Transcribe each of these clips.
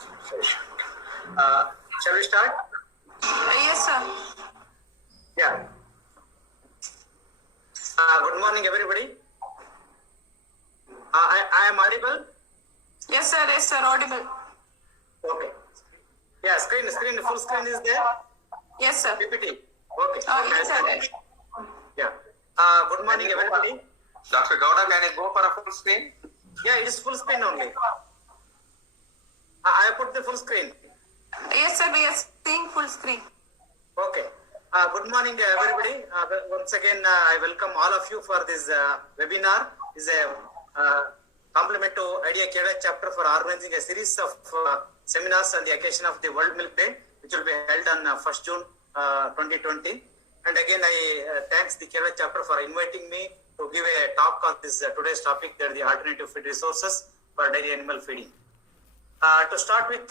Shall we start? Yes, sir. Yeah. Good morning, everybody. I am audible? Yes, sir, audible. Okay. Yeah, full screen is there? Yes, sir. PPT. Okay. Yes, sir. Yeah. Good morning, everybody. Dr. Gowda, can you go for a full screen? Yeah, it is full screen only. I put the full screen. Yes, sir, we are seeing full screen. Okay. Good morning, everybody. Once again, I welcome all of you for this webinar. This is a complement to Idea Keda chapter for organizing a series of seminars on the occasion of the World Milk Day, which will be held on 1st June 2020. And again, I thanks the Keda chapter for inviting me to give a talk on this today's topic, that the alternative feed resources for dairy animal feeding. To start with,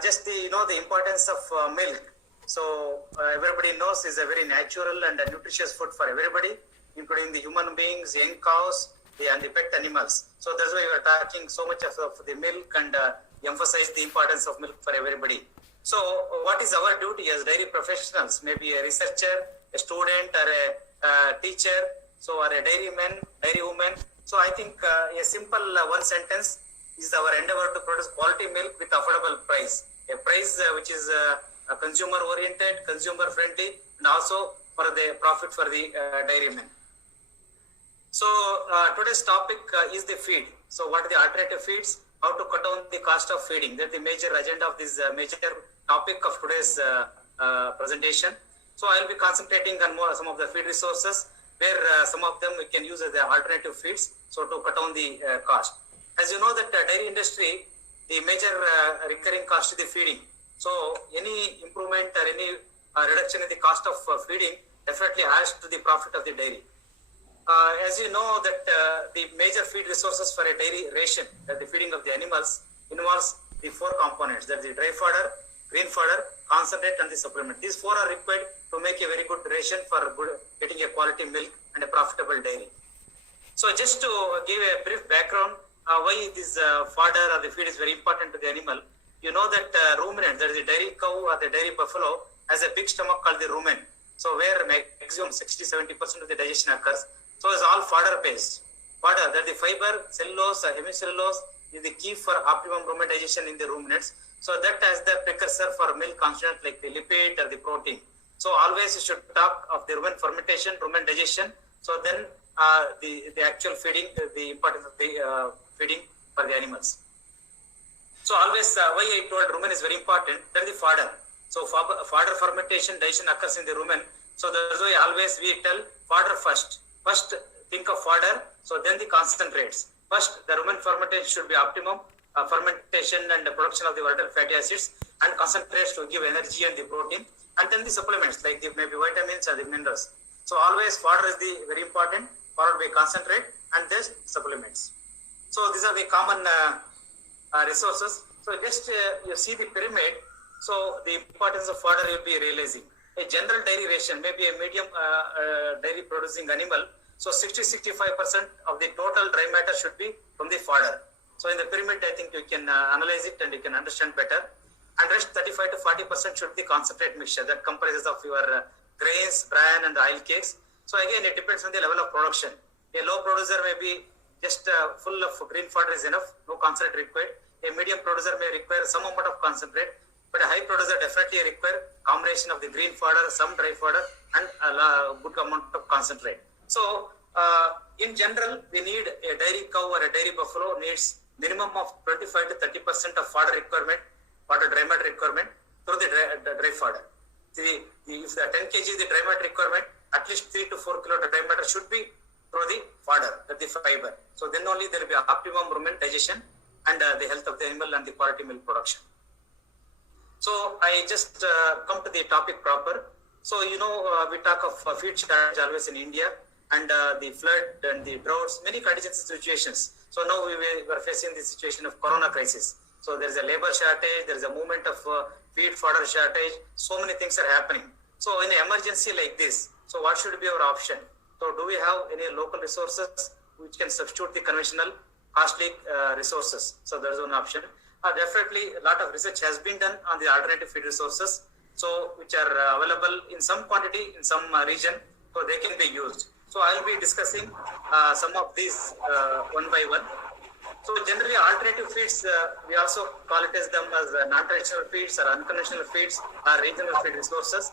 just the the importance of milk. So everybody knows is a very natural and a nutritious food for everybody, including the human beings, young cows, and the pet animals. So that's why we are talking so much of the milk and emphasize the importance of milk for everybody. So what is our duty as dairy professionals? Maybe a researcher, a student, or a teacher, so or a dairyman, dairy woman. So I think a simple one sentence is our endeavor to produce quality milk with affordable price. A price which is consumer oriented, consumer friendly, and also for the profit for the dairymen. So today's topic is the feed. So what are the alternative feeds? How to cut down the cost of feeding? That's the major agenda of this major topic of today's presentation. So I'll be concentrating on some of the feed resources, where some of them we can use as the alternative feeds, so to cut down the cost. As you know that dairy industry, the major recurring cost is the feeding. So any improvement or any reduction in the cost of feeding definitely adds to the profit of the dairy. As you know that the major feed resources for a dairy ration, that the feeding of the animals, involves the four components, that the dry fodder, green fodder, concentrate, and the supplement. These four are required to make a very good ration for getting a quality milk and a profitable dairy. So just to give a brief background, why this fodder or the feed is very important to the animal. You know that ruminant, that is the dairy cow or the dairy buffalo, has a big stomach called the rumen. So where maximum 60-70% of the digestion occurs. So it's all fodder based. Fodder, that the fiber, cellulose, hemicellulose is the key for optimum rumen digestion in the ruminants. So that as the precursor for milk constituent like the lipid or the protein. So always you should talk of the rumen fermentation, rumen digestion. So then the actual feeding, the importance of the feeding for the animals. So always why I told rumen is very important, that is the fodder. So fodder fermentation, digestion occurs in the rumen. So that's why always we tell fodder first. First think of fodder, so then the concentrates. First the rumen fermentation should be optimum, fermentation and the production of the volatile fatty acids, and concentrates to give energy and the protein, and then the supplements like the maybe vitamins and the minerals. So always fodder is the very important, followed by concentrate and then supplements. So these are the common resources. So just you see the pyramid. So the importance of fodder you'll be realizing. A general dairy ration, maybe a medium dairy producing animal. So 60-65% of the total dry matter should be from the fodder. So in the pyramid, I think you can analyze it and you can understand better. And rest 35-40% should be concentrate mixture that comprises of your grains, bran, and the oil cakes. So again, it depends on the level of production. A low producer may be just full of green fodder is enough, no concentrate required. A medium producer may require some amount of concentrate, but a high producer definitely require combination of the green fodder, some dry fodder, and a good amount of concentrate. So in general, we need a dairy cow or a dairy buffalo needs minimum of 25-30% of fodder requirement, fodder dry matter requirement through the dry fodder. If the 10 kg is the dry matter requirement, at least 3 to 4 kg dry matter should be through the fodder, that the fiber. So then only there will be optimum rumen digestion and the health of the animal and the quality milk production. So I just come to the topic proper. So we talk of feed shortage always in India, and the flood and the droughts, many contingency situations. So now we were facing the situation of corona crisis. So there is a labor shortage, there is a movement of feed fodder shortage. So many things are happening. So in an emergency like this, so what should be our option? So do we have any local resources which can substitute the conventional costly resources? So there is one option. Definitely, a lot of research has been done on the alternative feed resources, so which are available in some quantity in some region, so they can be used. So I'll be discussing some of these one by one. So generally, alternative feeds, we also call it as them as non-traditional feeds or unconventional feeds or regional feed resources.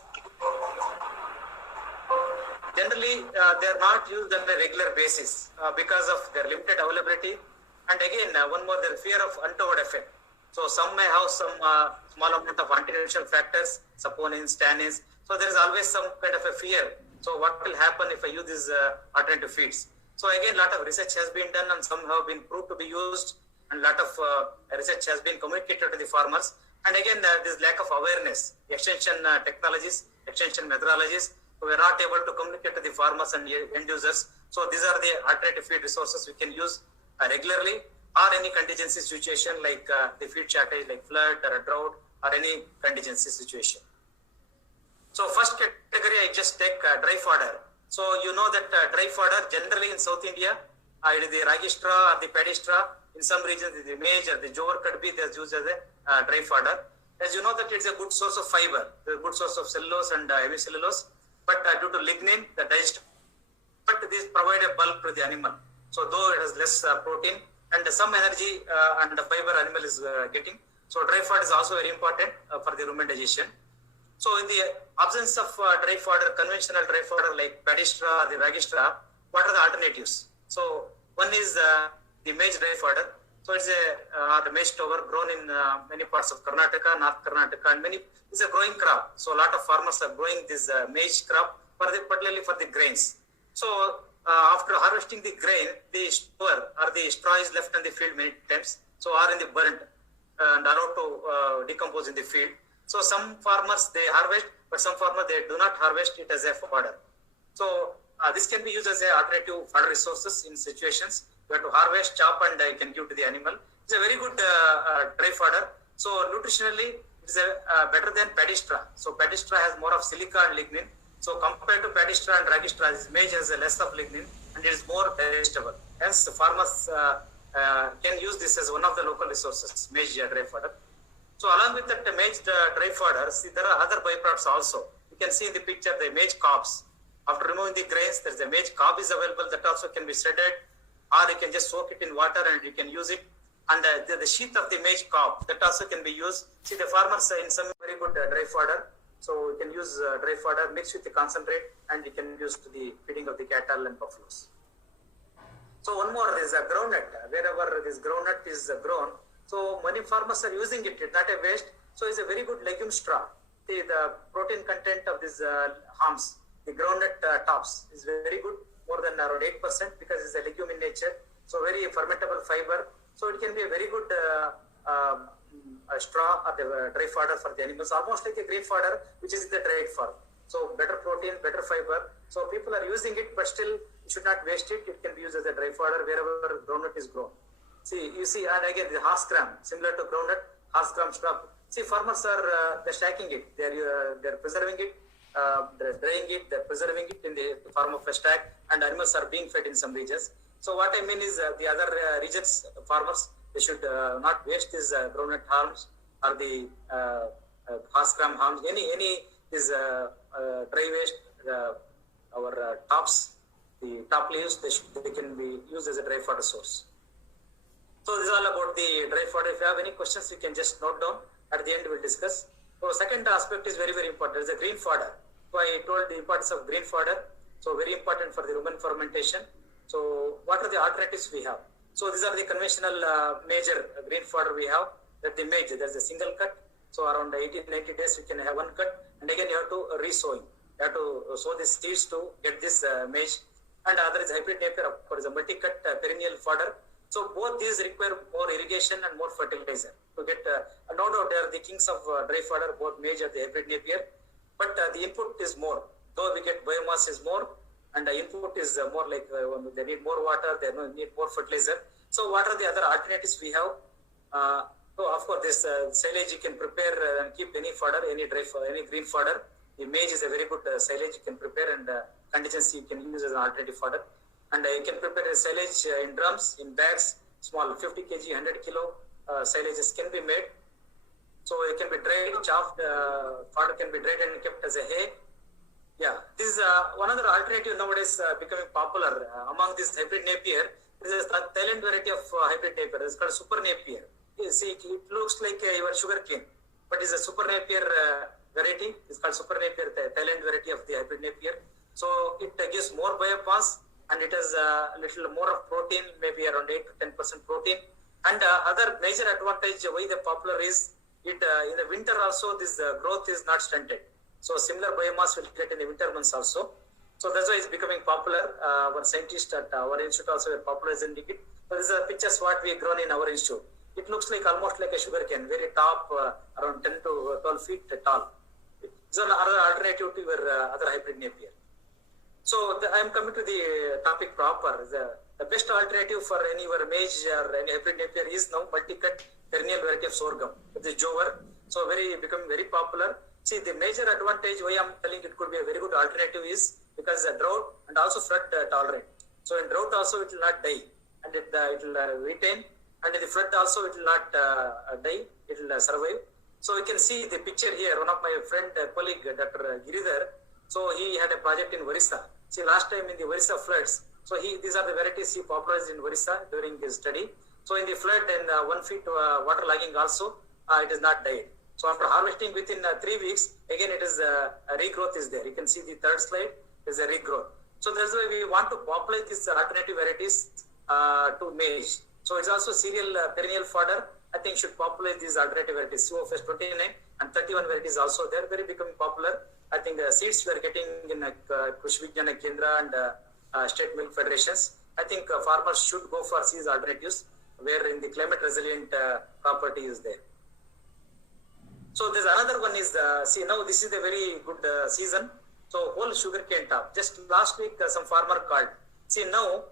Generally, they are not used on a regular basis because of their limited availability. And again, one more, the fear of untoward effect. So some may have some small amount of anti-nutritional factors, saponins, tannins. So there is always some kind of a fear. So what will happen if I use these alternative feeds? So again, a lot of research has been done and some have been proved to be used, and a lot of research has been communicated to the farmers. And again, this lack of awareness, extension technologies, extension methodologies, we are not able to communicate to the farmers and end users. So these are the alternative feed resources we can use regularly, or any contingency situation like the feed shortage, like flood or a drought or any contingency situation. So first category, I just take dry fodder. So you know that dry fodder generally in South India, either the ragi straw or the paddy straw. In some regions, the maize or the jowar kadbi, they are used as a dry fodder. As you know that it's a good source of fiber, a good source of cellulose and hemicellulose. But due to lignin, the digest, but these provide a bulk to the animal. So though it has less protein and some energy and the fiber animal is getting. So dry fodder is also very important for the rumen digestion. So in the absence of dry fodder, conventional dry fodder like paddy straw or the ragi straw, what are the alternatives? So one is the maize dry fodder. So it's the maize tower grown in many parts of Karnataka, North Karnataka, and many. It's a growing crop. So a lot of farmers are growing this maize crop, particularly for the grains. So after harvesting the grain, the store or the straw is left on the field many times. So are in the burnt and allowed to decompose in the field. So some farmers they harvest, but some farmers they do not harvest it as a fodder. So this can be used as an alternative fodder resources in situations where to harvest, chop, and you can give to the animal. It's a very good dry fodder. So nutritionally, it's better than paddy straw. So paddy straw has more of silica and lignin. So compared to paddy straw and ragi straw, this maize has less of lignin and it is more digestible. Hence, the farmers can use this as one of the local resources, maize dry fodder. So along with that maize dry fodder, see there are other byproducts also. You can see in the picture the maize cobs. After removing the grains, there is a maize cob is available that also can be shredded, or you can just soak it in water and you can use it. And the sheath of the maize cob that also can be used. See the farmers in some very good dry fodder. So you can use dry fodder mixed with the concentrate and you can use to the feeding of the cattle and buffaloes. So one more is a groundnut. Wherever this groundnut is grown, so many farmers are using it. It's not a waste. So it's a very good legume straw. The protein content of these haulms, the groundnut tops is very good, more than around 8% because it's a legume in nature. So very fermentable fiber. So it can be a very good straw or the dry fodder for the animals, almost like a green fodder, which is the dried form. So better protein, better fiber. So people are using it, but still you should not waste it. It can be used as a dry fodder wherever groundnut is grown. See, you see, and again the horse gram, similar to groundnut, horse gram straw. See, farmers are they're stacking it. They're preserving it. They're drying it. They're preserving it in the form of a stack, and animals are being fed in some regions. So what I mean is the other regions, farmers, they should not waste these groundnut haulms or the horse gram haulms, any is dry waste, our tops, the top leaves, they can be used as a dry fodder source. So this is all about the dry fodder. If you have any questions, you can just note down. At the end, we'll discuss. So second aspect is very, very important. There is a green fodder. So I told the importance of green fodder. So very important for the rumen fermentation. So what are the alternatives we have? So these are the conventional major green fodder we have. That the maize, there's a single cut. So around 18-90 days, you can have one cut. And again, you have to re-sowing. You have to sow the seeds to get this maize. And other is hybrid napier, of course, a multi-cut perennial fodder. So both these require more irrigation and more fertilizer to get. No doubt they are the kings of dry fodder, both maize and the hybrid napier. But the input is more. Though we get biomass is more, and the input is more like they need more water, they need more fertilizer. So what are the other alternatives we have? So of course this silage you can prepare and keep any fodder, any dry fodder, any green fodder. The maize is a very good silage you can prepare, and contingency you can use as an alternative fodder. And you can prepare a silage in drums, in bags, small 50 kg, 100 kilo, silages can be made. So it can be dried, chopped, fodder can be dried and kept as a hay. Yeah, this is one other alternative nowadays becoming popular among this hybrid napier. This is a Thailand variety of hybrid napier. It's called super napier. You see, it looks like your sugar cane, but it's a super napier variety. It's called super napier, the Thailand variety of the hybrid napier. So it gives more biomass and it has a little more of protein, maybe around 8 to 10% protein. And other major advantage why the popular is it in the winter also this growth is not stunted. So similar biomass will get in the winter months also. So that's why it's becoming popular. One scientist at our institute also were popularizing it. So this is a pictures what we grown in our institute. It looks like almost like a sugar cane, very top, around 10 to 12 feet tall. It's another alternative to your other hybrid napier. So I am coming to the topic proper. The best alternative for any maize or any hybrid napier is now multi-cut perennial variety of sorghum, which is Jover. So becoming very popular. See, the major advantage why I am telling it could be a very good alternative is because drought and also flood tolerant. So in drought also it will not die and it will retain, and in the flood also it will not die, it will survive. So you can see the picture here, one of my friend, colleague, Dr. Giridhar. So he had a project in Orissa. See, last time in the Orissa floods, so these are the varieties he popularized in Orissa during his study. So in the flood and 1 feet waterlogging also, it is not died. So after harvesting within 3 weeks, again it is a regrowth is there. You can see the third slide is a regrowth. So that's why we want to populate these alternative varieties to maize. So it's also cereal perennial fodder. I think should populate these alternative varieties. COFS 29 and 31 varieties also they're very becoming popular. I think seeds we are getting in Krishi Vijnana Kendra and state milk federations. I think farmers should go for these alternatives where in the climate resilient property is there. So there's another one is see now this is a very good season. So whole sugarcane top. Just last week some farmer called. See now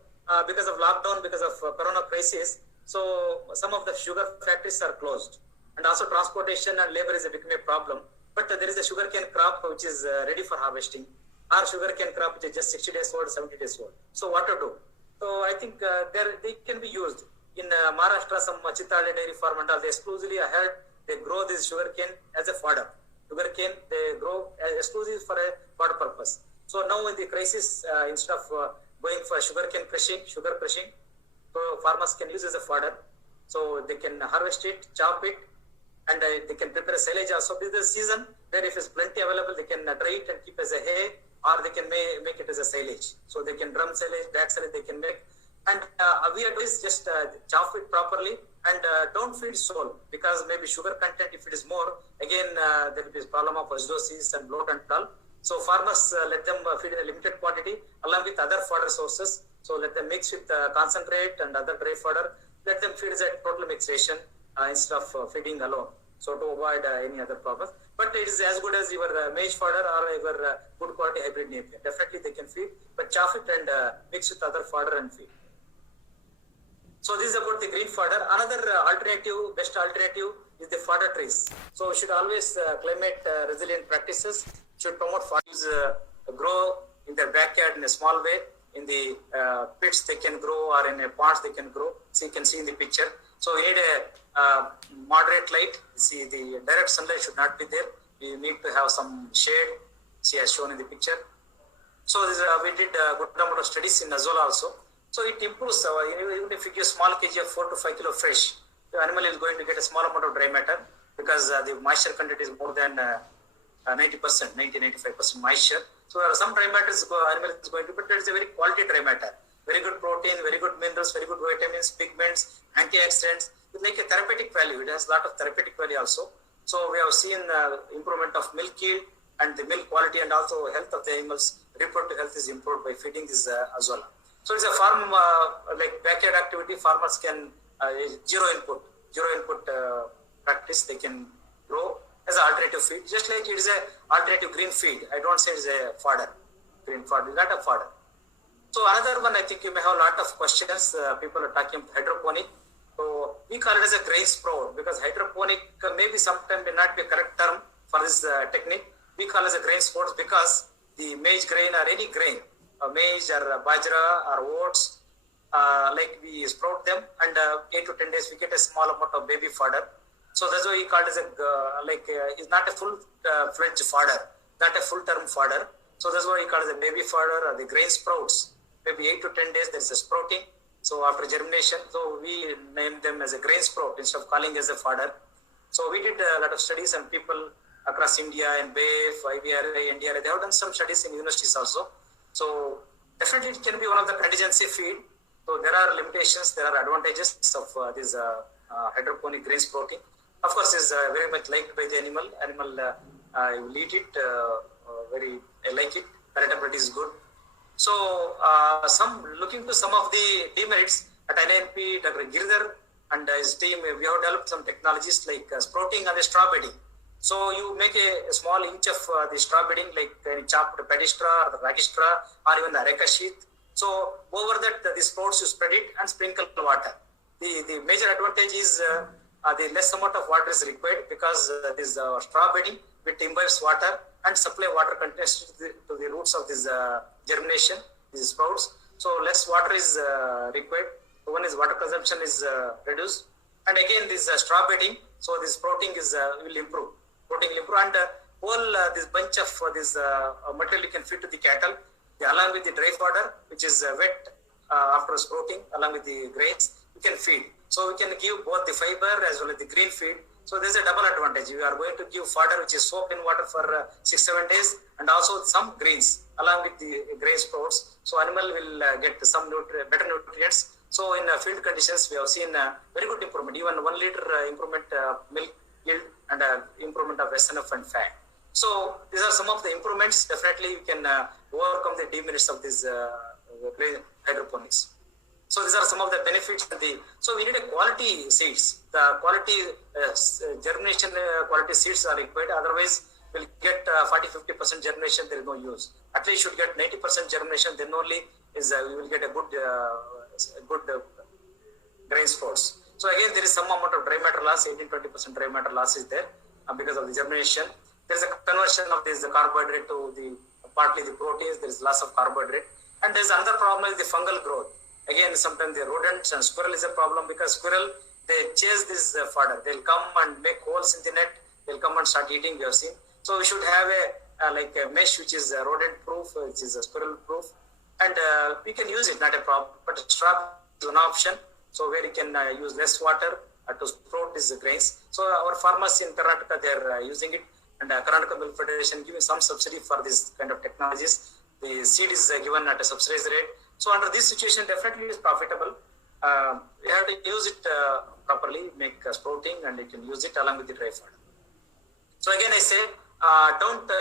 because of lockdown, because of corona crisis, so some of the sugar factories are closed, and also transportation and labor is becoming a problem. But there is a sugarcane crop which is ready for harvesting. Our sugarcane crop which is just 60 days old, 70 days old. So what to do? So I think they can be used in Maharashtra. Some Chitale dairy farm and all they exclusively I heard they grow this sugarcane as a fodder. Sugarcane they grow exclusively for a fodder purpose. So now in the crisis, instead of going for sugarcane crushing, sugar crushing, so farmers can use as a fodder. So they can harvest it, chop it, and they can prepare a silage also. This is the season where if it's plenty available, they can dry it and keep as a hay, or they can make it as a silage. So they can drum silage, back silage they can make. And we advise just chop it properly and don't feed soil, because maybe sugar content, if it is more, again there will be a problem of acidosis and bloat and all. So farmers let them feed in a limited quantity along with other fodder sources. So let them mix with concentrate and other dry fodder. Let them feed as a total mixation instead of feeding alone. So to avoid any other problems. But it is as good as your maize fodder or your good quality hybrid napier. Definitely they can feed, but chop it and mix with other fodder and feed. So this is about the green fodder. Another alternative, best alternative is the fodder trees. So we should always climate resilient practices. Should promote fodders grow in their backyard in a small way. In the pits they can grow, or in a ponds they can grow. So you can see in the picture. So we need a moderate light. See, the direct sunlight should not be there. We need to have some shade. See, as shown in the picture. So this, we did a good number of studies in Azola also. So it improves, even if you give small kg of 4 to 5 kilo fresh, the animal is going to get a small amount of dry matter, because the moisture content is more than 90%, 90-95% moisture. So there are some dry matters animal is going to, but there is a very quality dry matter. Very good protein, very good minerals, very good vitamins, pigments, antioxidants. It's like a therapeutic value. It has a lot of therapeutic value also. So we have seen improvement of milk yield and the milk quality, and also health of the animals. Reproductive health is improved by feeding this Azola. So it's a farm like backyard activity. Farmers can zero input practice. They can grow as an alternative feed, just like it is a alternative green feed. I don't say it's a fodder. Green fodder is not a fodder. So another one, I think you may have a lot of questions. People are talking hydroponic. So we call it as a grain sprout, because hydroponic maybe sometimes may not be a correct term for this technique. We call it as a grain sprout because the maize grain or any grain, maize or bajra or oats, like we sprout them, and 8 to 10 days we get a small amount of baby fodder. So that's why he called as a it's not a full fledged fodder, not a full term fodder. So that's why he called as a baby fodder or the grain sprouts. Maybe 8 to 10 days there is a sprouting. So after germination, so we named them as a grain sprout instead of calling as a fodder. So we did a lot of studies, and people across India and BAFE, IBRA, NDRA, they have done some studies in universities also. So definitely it can be one of the contingency feed. So there are limitations, there are advantages of this hydroponic grain sprouting. Of course, is very much liked by the animal. Animal will eat it, I like it. Palatability is good. So looking to some of the demerits at NINP, Dr. Girdhar and his team, we have developed some technologies like sprouting and the straw bedding. So you make a small inch of the straw bedding, like chopped paddy straw or the ragi straw or even the areca sheath. So over that, the sprouts you spread it and sprinkle water. The major advantage is the less amount of water is required, because this straw bedding which imbibes water and supply water continuously to the roots of this germination, these sprouts. So less water is required. One is water consumption is reduced, and again this straw bedding. So this sprouting is will improve. Sprouting will improve, and whole this bunch of this material you can feed to the cattle, along with the dry fodder, which is wet after sprouting, along with the grains, you can feed. So we can give both the fiber as well as the green feed. So there's a double advantage. We are going to give fodder which is soaked in water for 6-7 days, and also some greens along with the grain sprouts. So animal will get some better nutrients. So in field conditions, we have seen very good improvement, even 1 liter improvement milk yield and improvement of SNF and fat. So these are some of the improvements. Definitely we can overcome the demerits of this hydroponics. So these are some of the benefits. So we need a quality seeds. The quality germination quality seeds are required. Otherwise, we'll get 40-50% germination. There is no use. At least should get 90% germination. Then only is we will get a good grain sprouts. So again, there is some amount of dry matter loss. 18-20% dry matter loss is there because of the germination. There is a conversion of this carbohydrate to the partly the proteins. There is loss of carbohydrate, and there is another problem is the fungal growth. Again, sometimes the rodents and squirrel is a problem, because squirrel, they chase this fodder. They'll come and make holes in the net. They'll come and start eating, we have seen. So we should have a mesh which is rodent proof, which is squirrel proof, and we can use it, not a problem. But straw is one option. So where you can use less water to sprout these grains. So our farmers in Karnataka, they're using it, and Karnataka Milk Federation giving some subsidy for this kind of technologies. The seed is given at a subsidized rate. So under this situation, definitely is profitable. You have to use it properly, make sprouting, and you can use it along with the dry fodder. So again, I say,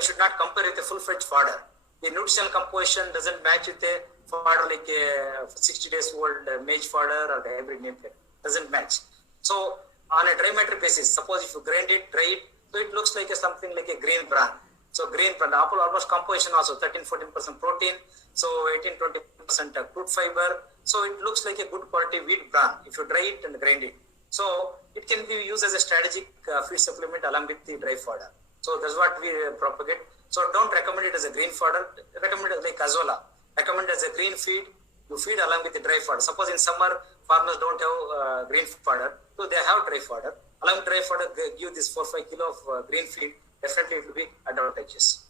should not compare with a full-fledged fodder. The nutritional composition doesn't match with a fodder like a 60 days old maize fodder or the hybrid napier. Doesn't match. So on a dry matter basis, suppose if you grind it, dry it, so it looks like something like a green bran. So green bran, almost composition also 13-14% protein, so 18-20% crude fiber. So it looks like a good quality wheat bran if you dry it and grind it. So it can be used as a strategic feed supplement along with the dry fodder. So that's what we propagate. So don't recommend it as a green fodder. Recommend it like azola. Recommend it as a green feed. You feed along with the dry fodder. Suppose in summer farmers don't have green fodder, so they have dry fodder. Along with dry fodder, give this 4-5 kilo of green feed. Definitely it will be advantageous.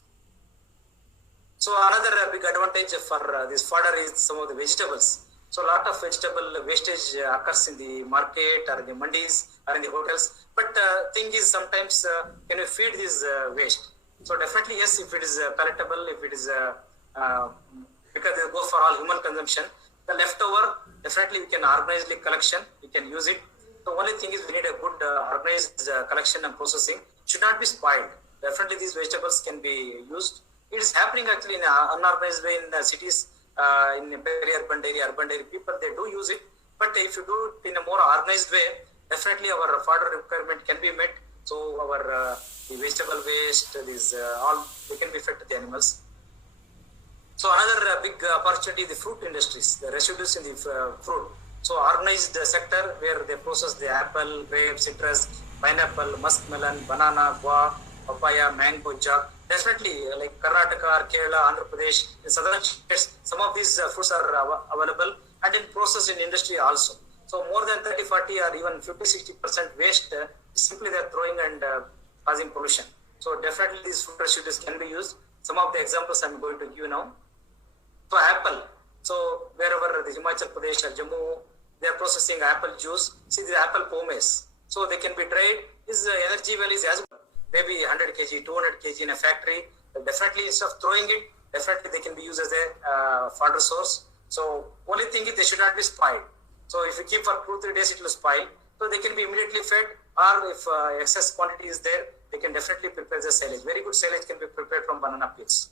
So another big advantage for this fodder is some of the vegetables. So a lot of vegetable wastage occurs in the market or in the mandis or in the hotels. But thing is, sometimes can we feed this waste? So definitely yes, if it is palatable, if it is because they go for all human consumption, the leftover definitely we can organize collection. We can use it. The only thing is we need a good organized collection and processing. Should not be spoiled. Definitely these vegetables can be used. It is happening actually in an unorganized way in cities, in peri-urban dairy, people, they do use it. But if you do it in a more organized way, definitely our fodder requirement can be met. So our the vegetable waste, these all, they can be fed to the animals. So another big opportunity, the fruit industries, the residues in the fruit. So organized sector where they process the apple, grape, citrus, pineapple, muskmelon, banana, guava, papaya, mango, jug. definitely like Karnataka or Kerala, Andhra Pradesh, in southern states, some of these foods are available and in process in industry also. So more than 30, 40 or even 50, 60% waste simply they are throwing and causing pollution. So definitely these food residues can be used. Some of the examples I'm going to give now. So apple. So wherever the Himachal Pradesh or Jammu, they are processing apple juice. See the apple pomace. So they can be dried. This energy value is as well. Maybe 100 kg, 200 kg in a factory. Definitely instead of throwing it, definitely they can be used as a fodder source. So only thing is they should not be spoiled. So if you keep for 2-3 days, it will spoil. So they can be immediately fed, or if excess quantity is there, they can definitely prepare the silage. Very good silage can be prepared from banana peels.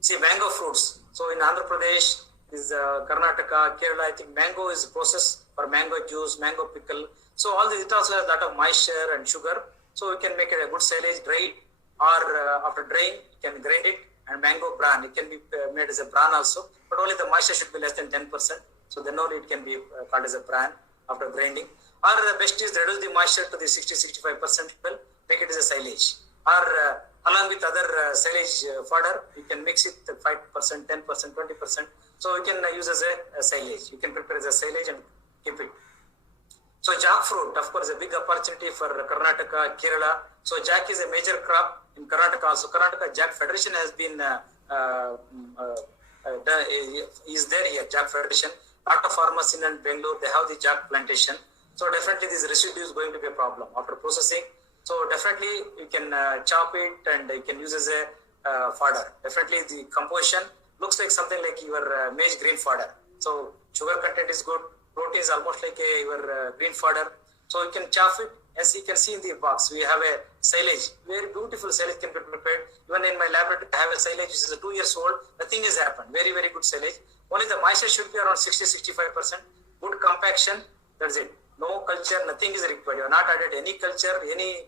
See mango fruits. So in Andhra Pradesh, is Karnataka, Kerala, I think mango is processed for mango juice, mango pickle. So all this, it also has a lot of moisture and sugar. So we can make it a good silage, dry it, or after drying, you can grind it, and mango bran. It can be made as a bran also, but only the moisture should be less than 10%. So then only it can be called as a bran after grinding. Or the best is reduce the moisture to the 60-65% level, make it as a silage. Or along with other silage fodder, you can mix it 5%, 10%, 20%. So you can use as a silage. You can prepare as a silage and keep it. So jackfruit, of course, a big opportunity for Karnataka, Kerala. So jack is a major crop in Karnataka also. Karnataka Jack Federation has been is there here, Jack Federation. Lot of farmers in and Bangalore, they have the jack plantation. So definitely this residue is going to be a problem after processing. So definitely you can chop it and you can use as a fodder. Definitely the composition looks like something like your maize green fodder. So sugar content is good. Protein is almost like your green fodder. So you can chop it. As you can see in the box, we have a silage. Very beautiful silage can be prepared. Even in my laboratory, I have a silage which is 2 years old. Nothing has happened. Very, very good silage. Only the moisture should be around 60-65%. Good compaction. That's it. No culture, nothing is required. You have not added any culture, any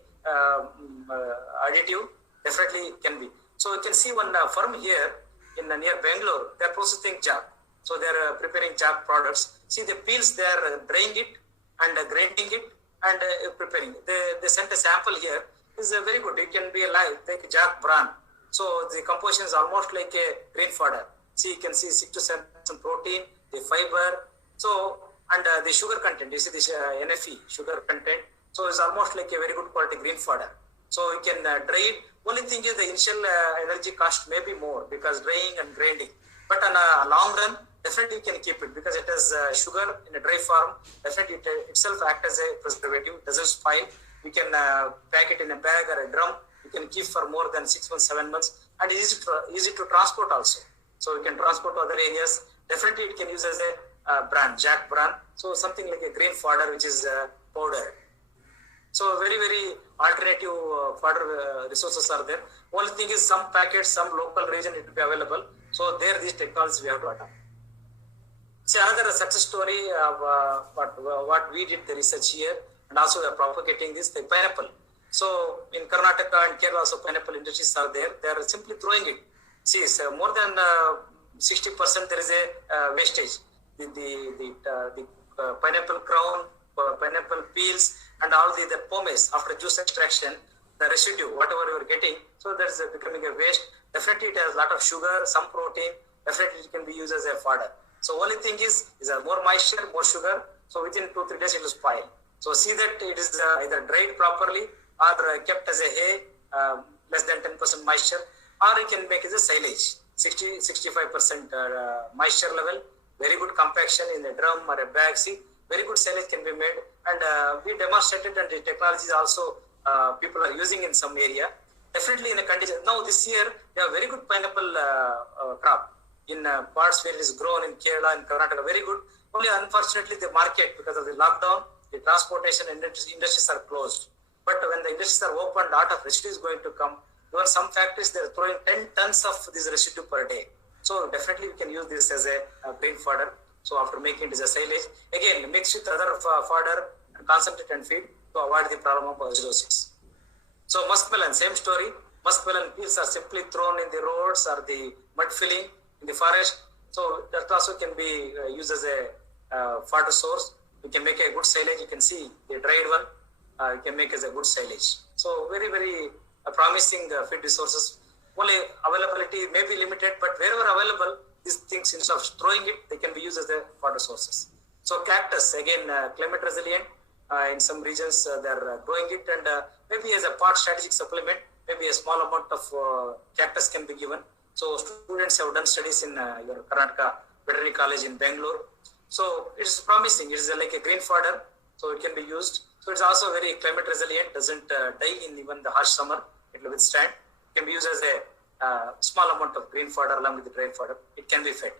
additive. Definitely can be. So you can see one firm here in near Bangalore. They are processing jack. So they are preparing jack products. See the peels, they are drying it and grinding it and preparing. They sent a sample here. This is very good. It can be alive, like jack bran. So the composition is almost like a green fodder. See, you can see 6-7% protein, the fiber. So, and the sugar content, you see this NFE, sugar content. So it's almost like a very good quality green fodder. So you can dry it. Only thing is the initial energy cost may be more because drying and grinding. But on a long run, definitely you can keep it because it has sugar in a dry form. Definitely it itself acts as a preservative, doesn't spoil. You can pack it in a bag or a drum. You can keep for more than 6 months, 7 months, and easy to transport also. So you can transport to other areas. Definitely it can use as a brand, jack brand. So something like a green fodder which is powder. So very, very alternative fodder resources are there. Only thing is some packets, some local region it will be available. So there these technologies we have to adopt. See another success story of what we did the research here, and also we are propagating this, the pineapple. So in Karnataka and Kerala also pineapple industries are there. They are simply throwing it. See, so more than 60% there is a wastage. The pineapple crown, pineapple peels, and all the pomace after juice extraction, the residue, whatever you are getting, so that is becoming a waste. Definitely it has a lot of sugar, some protein. Definitely it can be used as a fodder. So only thing is more moisture, more sugar. So within 2-3 days it will spoil. So see that it is either dried properly or kept as a hay, less than 10% moisture, or you can make it as a silage, 60-65% moisture level, very good compaction in a drum or a bag. See, very good silage can be made, and we demonstrated, and the technology also people are using in some area. Definitely in a condition. Now this year they have very good pineapple crop in parts where it is grown in Kerala and Karnataka. Very good. Only unfortunately the market, because of the lockdown, the transportation industries are closed. But when the industries are opened, a lot of residue is going to come. Even some factories, they are throwing 10 tons of this residue per day. So definitely we can use this as a green fodder. So after making it as a silage, again mix with other fodder and concentrate and feed to avoid the problem of acidosis. So muskmelon, same story. Muskmelon peels are simply thrown in the roads or the mud filling in the forest. So that also can be used as a fodder source. You can make a good silage. You can see the dried one. You can make as a good silage. So very, very promising feed resources. Only availability may be limited, but wherever available, these things instead of throwing it, they can be used as a fodder sources. So cactus, again, climate resilient. In some regions, they're growing it, and maybe as a part strategic supplement, maybe a small amount of cactus can be given. So students have done studies in your Karnataka Veterinary College in Bangalore. So it's promising. It is like a green fodder, so it can be used. So it's also very climate resilient, doesn't die in even the harsh summer. It will withstand. It can be used as a small amount of green fodder along with the dry fodder. It can be fed.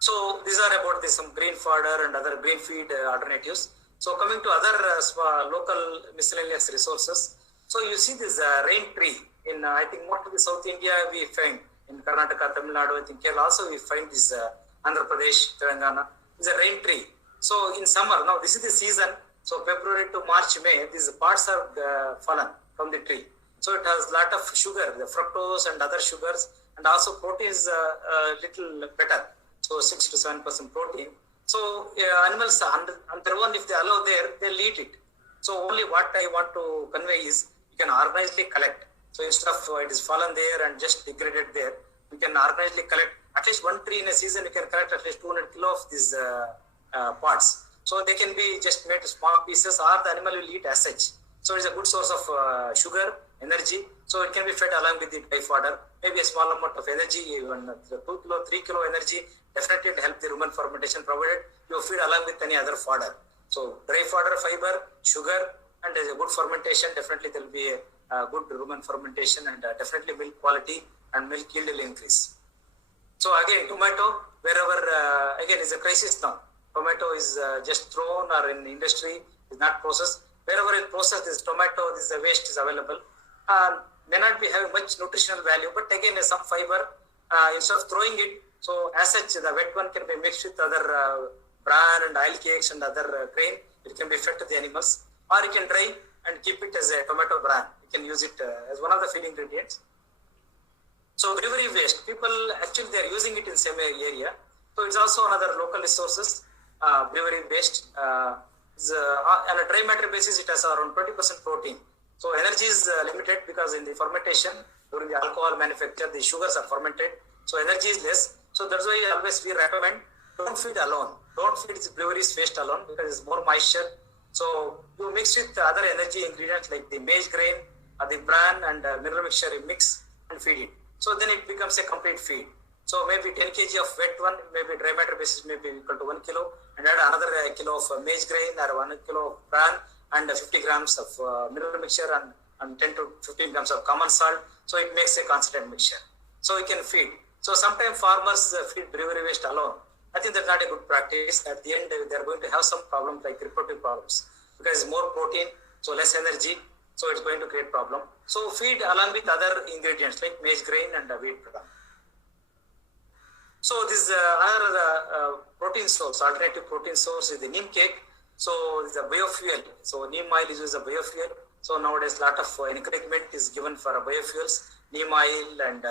So these are about some green fodder and other green feed alternatives. So coming to other local miscellaneous resources. So you see this Raintree in I think most of the South India we find in Karnataka, Tamil Nadu, I think Kerala also we find this Andhra Pradesh, Telangana. It's a Raintree. So in summer, now this is the season. So February to March, May, these parts are fallen from the tree. So it has lot of sugar, the fructose and other sugars, and also protein is a little better. So 6 to 7% protein. So animals on their own, if they allow there, they'll eat it. So only what I want to convey is you can organically collect. So instead of it is fallen there and just degraded there, you can organically collect at least one tree in a season. You can collect at least 200 kilo of these parts. So they can be just made small pieces, or the animal will eat as such. So it's a good source of sugar, energy. So it can be fed along with the dry fodder. Maybe a small amount of energy, even 2 kilo, 3 kilo energy. Definitely it help the rumen fermentation, provided you feed along with any other fodder. So dry fodder, fiber, sugar, and there's a good fermentation. Definitely there will be a good rumen fermentation, and definitely milk quality and milk yield will increase. So again, tomato, wherever again is a crisis now. Tomato is just thrown or in industry is not processed. Wherever it processed, this tomato, this waste is available. May not be having much nutritional value, but again some fiber instead of throwing it. So as such, the wet one can be mixed with other bran and oil cakes and other grain. It can be fed to the animals, or you can dry and keep it as a tomato bran. You can use it as one of the feed ingredients. So brewery waste, people actually they are using it in same area. So it's also another local resources. Brewery waste on a dry matter basis, it has around 20% protein. So energy is limited because in the fermentation during the alcohol manufacture, the sugars are fermented. So energy is less. So that's why always we recommend don't feed alone. Don't feed the breweries waste alone because it's more moisture. So you mix with other energy ingredients like the maize grain, the bran and mineral mixture, you mix and feed it. So then it becomes a complete feed. So maybe 10 kg of wet one, maybe dry matter basis may be equal to 1 kilo, and add another kilo of maize grain or 1 kilo of bran and 50 grams of mineral mixture and 10 to 15 grams of common salt. So it makes a concentrate mixture. So you can feed. So sometimes farmers feed brewery waste alone. I think that's not a good practice. At the end, they are going to have some problems like reproductive problems because it's more protein, so less energy. So it's going to create problem. So feed along with other ingredients like maize grain and wheat bran. So this another protein source, alternative protein source is the neem cake. So it's a biofuel. So neem oil is used as a biofuel. So nowadays lot of encouragement is given for biofuels, neem oil, and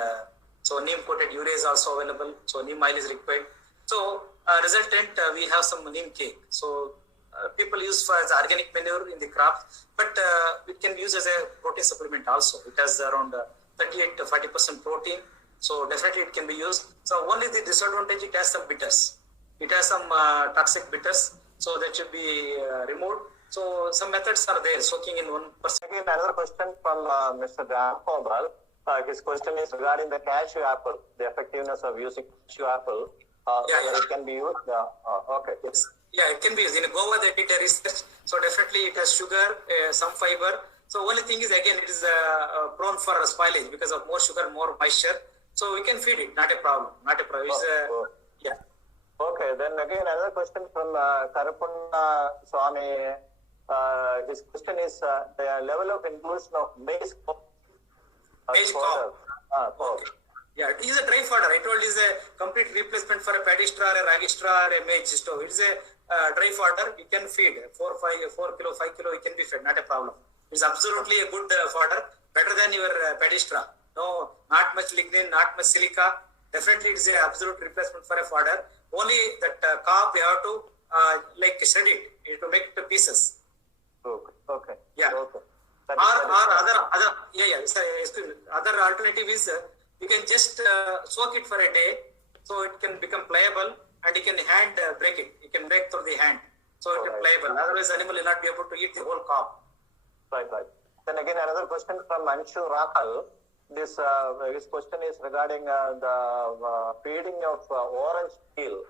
so neem coated urea is also available. So neem oil is required. So resultant we have some neem cake. So people use for as organic manure in the crops, but it can be used as a protein supplement also. It has around 38 to 40% protein. So definitely it can be used. So only the disadvantage, it has some bitters. It has some toxic bitters. So that should be removed. So some methods are there, soaking in 1%. Again, another question from Mr. Rampobal. His question is regarding the cashew apple, the effectiveness of using cashew apple. It can be used. Okay. Yes. Yeah, it can be used. In Goa, they did a research. So definitely it has sugar, some fiber. So only thing is, again, it is prone for spoilage because of more sugar, more moisture. So we can feed it, not a problem. Not a problem. Yeah. Okay, then again another question from Karapunna Swami. His question is the level of inclusion of maize cob. Maize cob. Okay. Yeah, it is a dry fodder. I told you is a complete replacement for a paddy straw, a ragi straw, or a Magisto. It is a dry fodder. You can feed 4 kilo, 5 kilo. It can be fed, not a problem. It's absolutely a good fodder, better than your paddy straw. No, not much lignin, not much silica. Definitely, it's an absolute replacement for a fodder. Only that cob you have to like shred it. You have to make it to pieces. Okay. Yeah. Okay. Or other excuse me. Other alternative is you can just soak it for a day, so it can become pliable, and you can hand break it. You can break through the hand, so it is pliable. Otherwise, animal will not be able to eat the whole cob. Right. Then again, another question from Anshu Rahal. This his question is regarding the feeding of orange peel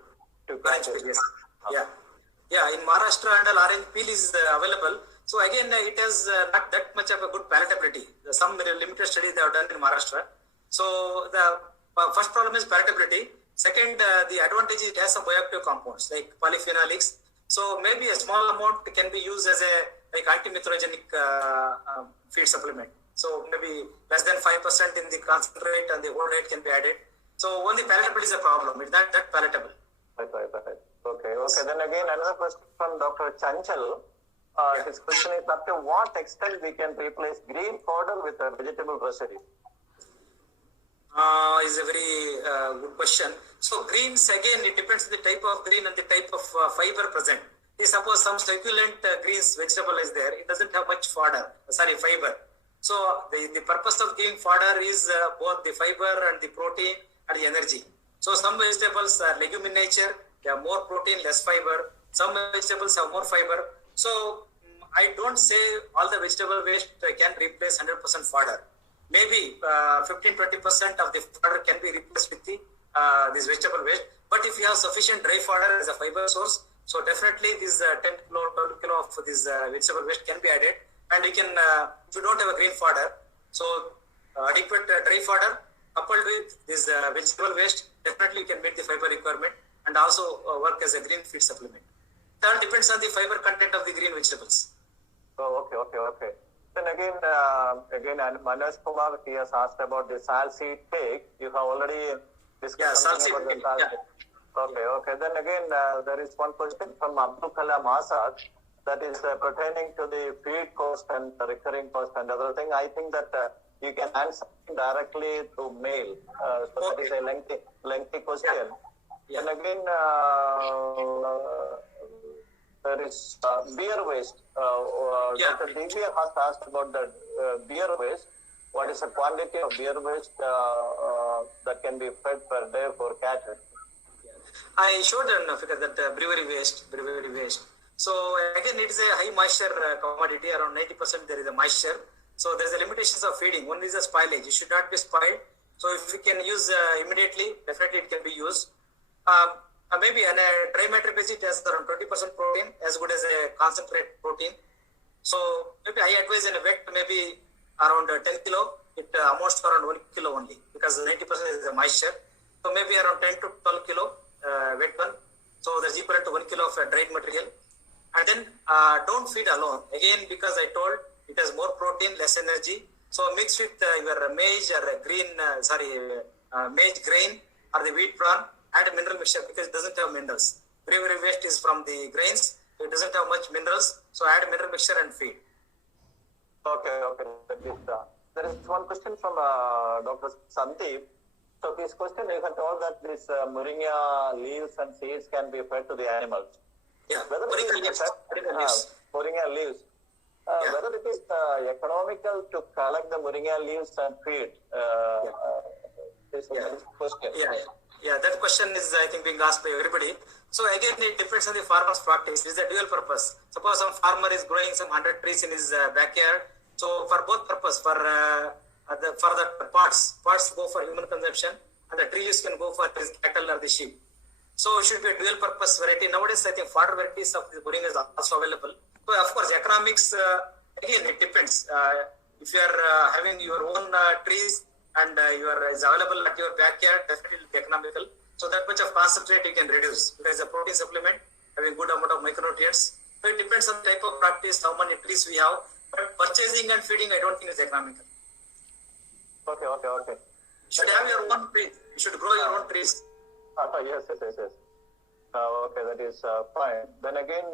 to catches. Yes. Yeah. In Maharashtra, and orange peel is available. So again, it has not that much of a good palatability. Some limited studies they have done in Maharashtra. So the first problem is palatability. Second, the advantage is it has some bioactive compounds like polyphenolics. So maybe a small amount can be used as a like antimicrogenic feed supplement. So maybe less than 5% in the concentrate and the whole rate can be added. So only palatability is a problem. It's not that palatable. Right. Okay. Then again, another question from Dr. Chanchal. His question is, up to what extent we can replace green fodder with a vegetable residue? Is a very good question. So greens, again, it depends on the type of green and the type of fiber present. Suppose some succulent greens vegetable is there, it doesn't have much fiber. So the purpose of giving fodder is both the fiber and the protein and the energy. So some vegetables are legume in nature, they have more protein, less fiber. Some vegetables have more fiber. So I don't say all the vegetable waste can replace 100% fodder. Maybe 15-20% of the fodder can be replaced with this vegetable waste. But if you have sufficient dry fodder as a fiber source, so definitely this 10 kilo, 12 kilo of this vegetable waste can be added. And you can, if you don't have a green fodder, so adequate dry fodder coupled with this vegetable waste, definitely you can meet the fiber requirement and also work as a green feed supplement. It all depends on the fiber content of the green vegetables. Oh, okay. Then again, Manas Kumar, he has asked about the sal seed cake. You have already discussed something about the sal cake. Okay. Then again, there is one question from Abdul Kalam Azad that is pertaining to the feed cost and the recurring cost and other thing. I think that you can answer directly to mail. So that is a lengthy question. Yeah. And again, there is beer waste. Dr. Divya has asked about the beer waste. What is the quantity of beer waste that can be fed per day for cattle? I showed a figure that brewery waste. So again, it is a high moisture commodity. Around 90% there is a moisture. So there is a limitations of feeding. One is a spoilage. It should not be spoiled. So if we can use immediately, definitely it can be used. Maybe on a dry matter basis, it has around 20% protein, as good as a concentrate protein. So maybe I advise in a wet, maybe around 10 kilo. It amounts to around 1 kilo only, because 90% is a moisture. So maybe around 10 to 12 kilo wet one. So that's equivalent to 1 kilo of dried material. And then don't feed alone. Again, because I told it has more protein, less energy. So mix with your maize or maize grain or the wheat bran. Add a mineral mixture because it doesn't have minerals. Brewery waste is from the grains. It doesn't have much minerals. So add a mineral mixture and feed. Okay. There is one question from Dr. Sandeep. So his question is told that this moringa leaves and seeds can be fed to the animals. Yeah, whether moringa it is leaves. Moringa leaves. Whether it is economical to collect the moringa leaves and feed. This question. Yeah, that question is, I think, being asked by everybody. So again, it depends on the farmer's practice. It's a dual purpose. Suppose some farmer is growing some 100 trees in his backyard. So for both purpose, for the parts go for human consumption, and the trees can go for his cattle or the sheep. So it should be a dual purpose variety. Nowadays, I think fodder varieties of the moringa is also available. So of course, economics, again, it depends. If you are having your own trees, and is available at your backyard, definitely will be economical. So that much of concentrate you can reduce. Because a protein supplement having good amount of micronutrients. So it depends on the type of practice, how many trees we have. But purchasing and feeding, I don't think is economical. Okay. You should have your own trees. You should grow your own trees. Yes. Okay, that is fine. Then again,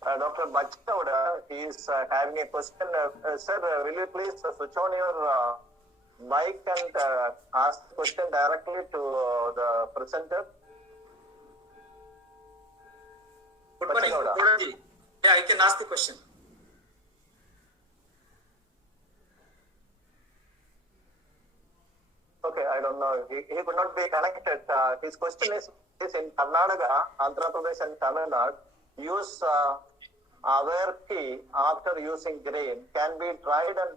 Dr. Magisto, he is having a question. Sir, will you please switch on your mic and ask the question directly to the presenter? Good morning, Gaudaji. Yeah, I can ask the question. he could not be connected. His question is in Karnataka, Andhra Pradesh and Tamil Nadu, use aware tea after using grain can be dried and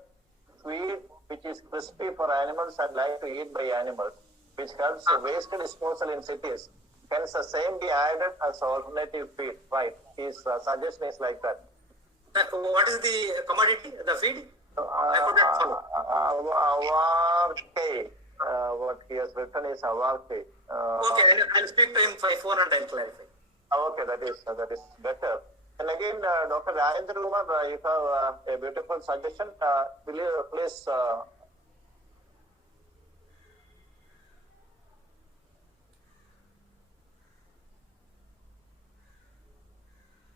feed, which is crispy for animals and like to eat by animals, which helps waste disposal in cities. Hence, the same be added as alternative feed. Right? His suggestion is like that. What is the commodity, the feed? I could not follow. Awarke. What he has written is awarke. Okay, I'll speak to him by phone and I'll clarify. Okay, that is better. And again, Dr. Rajendra Kumar, you have a beautiful suggestion. Will you please?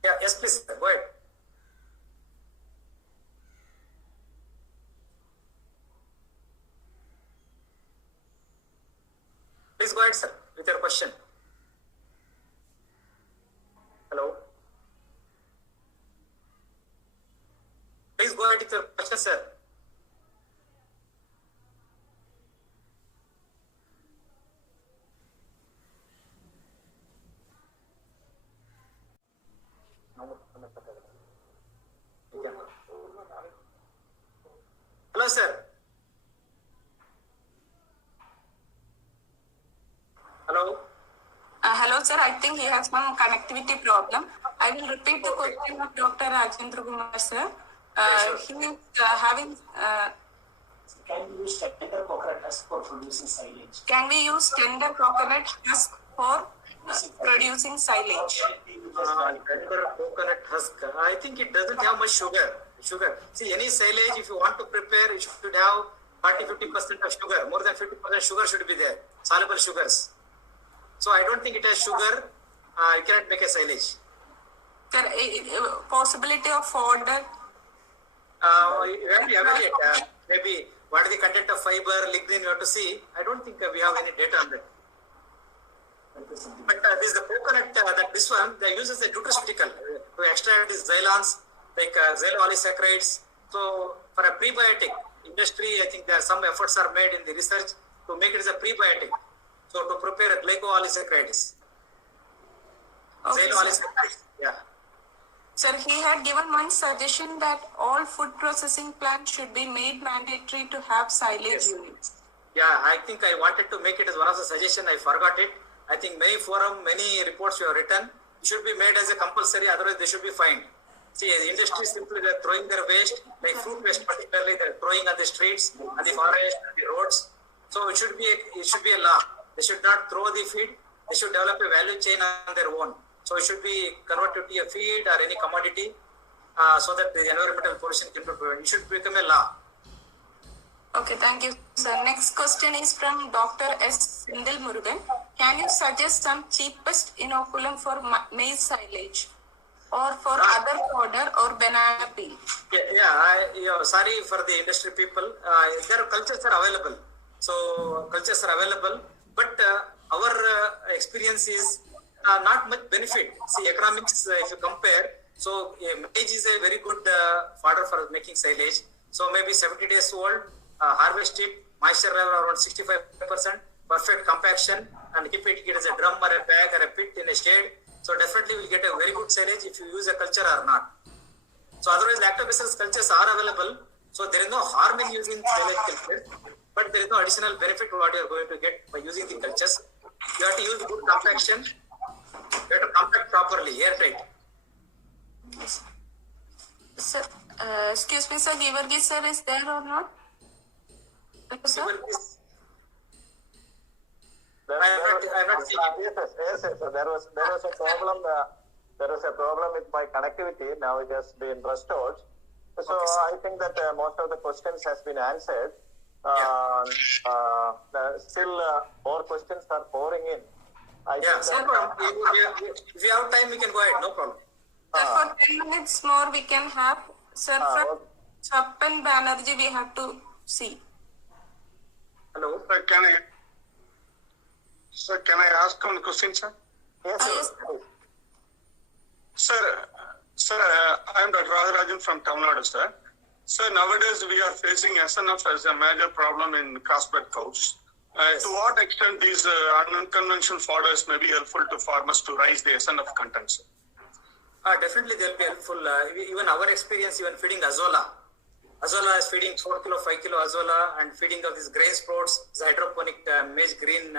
Yeah, yes, please, sir. Go ahead. Please go ahead, sir, with your question. Hello. Please go ahead with your question, sir. Hello, sir. Hello. Hello, sir. I think he has some connectivity problem. I will repeat the question of Dr. Rajendra Kumar, sir. He is having. Can we use tender coconut husk for producing silage? Can we use tender coconut husk for producing silage? Tender coconut husk. I think it doesn't have much sugar. See, any silage, if you want to prepare, it should have 40-50% of sugar. More than 50% sugar should be there. Soluble sugars. So I don't think it has sugar. You cannot make a silage. Sir, possibility of fodder. You have to evaluate. Maybe what is the content of fiber, lignin, you have to see. I don't think we have any data on that. But this is the coconut, this one, they use as a nutraceutical to extract these xylons, like xylolysaccharides. So for a prebiotic industry, I think there are some efforts are made in the research to make it as a prebiotic. So to prepare a glycolysaccharides. Okay, Xylolysaccharides, yeah. Sir, he had given one suggestion that all food processing plants should be made mandatory to have silage units. Yeah, I think I wanted to make it as one of the suggestions. I forgot it. I think many reports you have written, it should be made as a compulsory, otherwise they should be fined. See, the industry simply they're throwing their waste, like fruit waste particularly, they're throwing on the streets, on the forest, on the roads. So it should be a law. They should not throw the feed. They should develop a value chain on their own. So it should be converted to a feed or any commodity, so that the environmental pollution can be prevented. It should become a law. Okay, thank you, sir. Next question is from Dr. S. Sindil Murugan. Can you suggest some cheapest inoculum for maize silage or for other fodder or banana peel? Sorry for the industry people. Their cultures are available. But our experience is not much benefit. See, economics, if you compare, so maize is a very good fodder for making silage. So maybe 70 days old, harvest it, moisture level around 65%, perfect compaction, and keep it as a drum or a bag or a pit in a shade. So definitely we'll get a very good silage if you use a culture or not. So otherwise lactobacillus cultures are available. So there is no harm in using silage cultures, but there is no additional benefit to what you are going to get by using the cultures. You have to use good compaction. You have to compact properly, airtight. Yes. Sir, excuse me, sir, Givargis sir is there or not? Hello, sir? I'm not seeing it. Yes. There was a problem. There was a problem with my connectivity. Now it has been restored. So Okay, I think that most of the questions has been answered. Still, more questions are pouring in. Yeah, no problem. If you have time, we can go ahead. No problem. Sir, for 10 minutes more we can have. Sir, from okay. Chapan Banerjee we have to see. Hello. Sir, can I ask one question, sir? Yes, Yes. Sir, I am Dr. Radharajan from Tamil Nadu, sir. Sir, nowadays we are facing SNF as a major problem in crossbred cows. To what extent these unconventional fodders may be helpful to farmers to rise the SNF contents? Definitely they'll be helpful. Even our experience, even feeding azola. Azola is feeding 4 kilo, 5 kilo azola and feeding of these grain sprouts, the hydroponic maize green